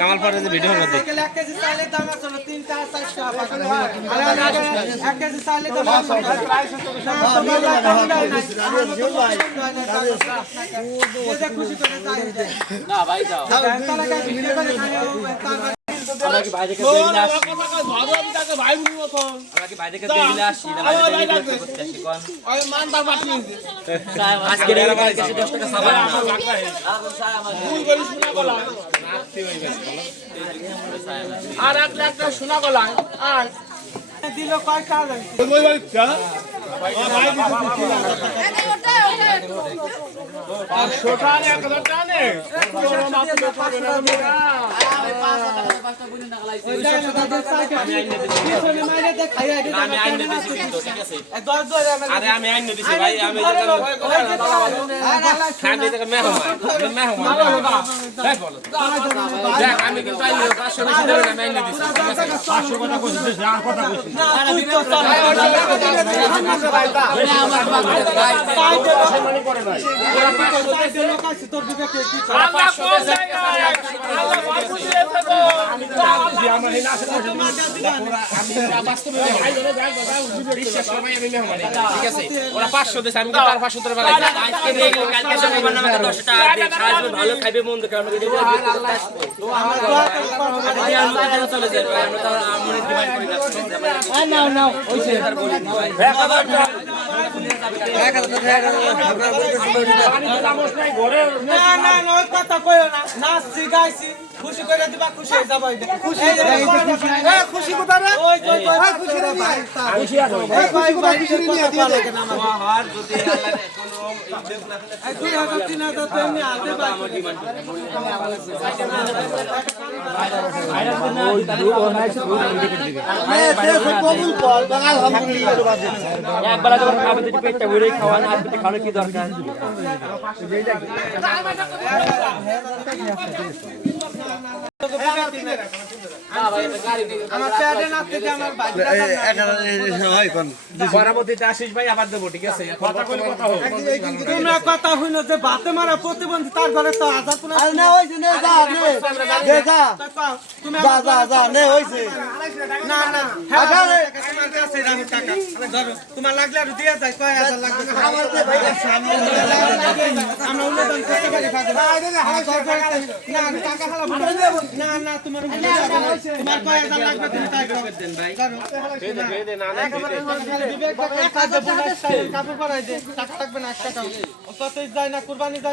কামাল পাড়ে ভিডিও মধ্যে এক কেজি চাইলে দাম আছে হলো তিন চার চারশো এক কেজি চাইলে দাম আছে খুশি করে চাই না ভাই যাও তাহলে ভিডিও করে খাই আমরা কি বাইরে থেকে দেখলে আসছি আমরা কি বাইরে থেকে দেখলে আসছি না বাইরে থেকে দেখলে করতে আসছি কোন? আজকে রে আমার কাছে 10 টাকা সাবান আর একটা একটা শোনা গলায়। আর দিল কয় কাজ এক হাজার টানে আমি আইনে দিছি কিন্তু ঠিক আছে দশ দশ আরে আমি আইনে দিছি ভাই আমি খান দিতে মেহমান মেহমান দেখ বলো দেখ আমি কিন্তু আইনে 500 বেশি দেব না আমি আইনে দিছি ঠিক আছে 500 কথা কইছিস আর কথা কইছিস তোর বিবেকে আজকে দেখো কালকে সকালে আমাকে 10 টাকা দিয়ে খাওয়াবে ভালো খাইবে মন্দ না না না না ওই কথা কইও না নাচছি গাইছি খুশি করে দিবা খুশি হয়ে যাব খুশি খুশি কোথায় ওই খুশি খুশি দুই হাজার তিন হাজার তো এমনি আগে ভাই একবেলা যখন খাবে যদি পেটটা ভরে খাওয়ান আর পেটে খাওয়ানো কি দরকার? আমার প্যাডে না থেকে আমার ভাই পরবর্তীতে আসিস ভাই আবার দেবো ঠিক আছে? কথা হইল যে বাতে মারা প্রতিবন্ধী তার ঘরে তো হাজার পুনা না হইছে নে যা নে। দে যা। তুমি যা যা যা নে হইছে না রাখো টাকা। ধরো তোমার লাগলে আর দিয়ে যায় কয় হাজার লাগবে? আমার দে ভাই সামনে আমরা অনুদান করতে পারি না না টাকা হালা না না তোমার তোমার কয় হাজার লাগবে তুমি তাই করো। দেন ভাই। কাপড় পরাই দে টাকা লাগবে না এক টাকা। কতই যায় না কুরবানি যায়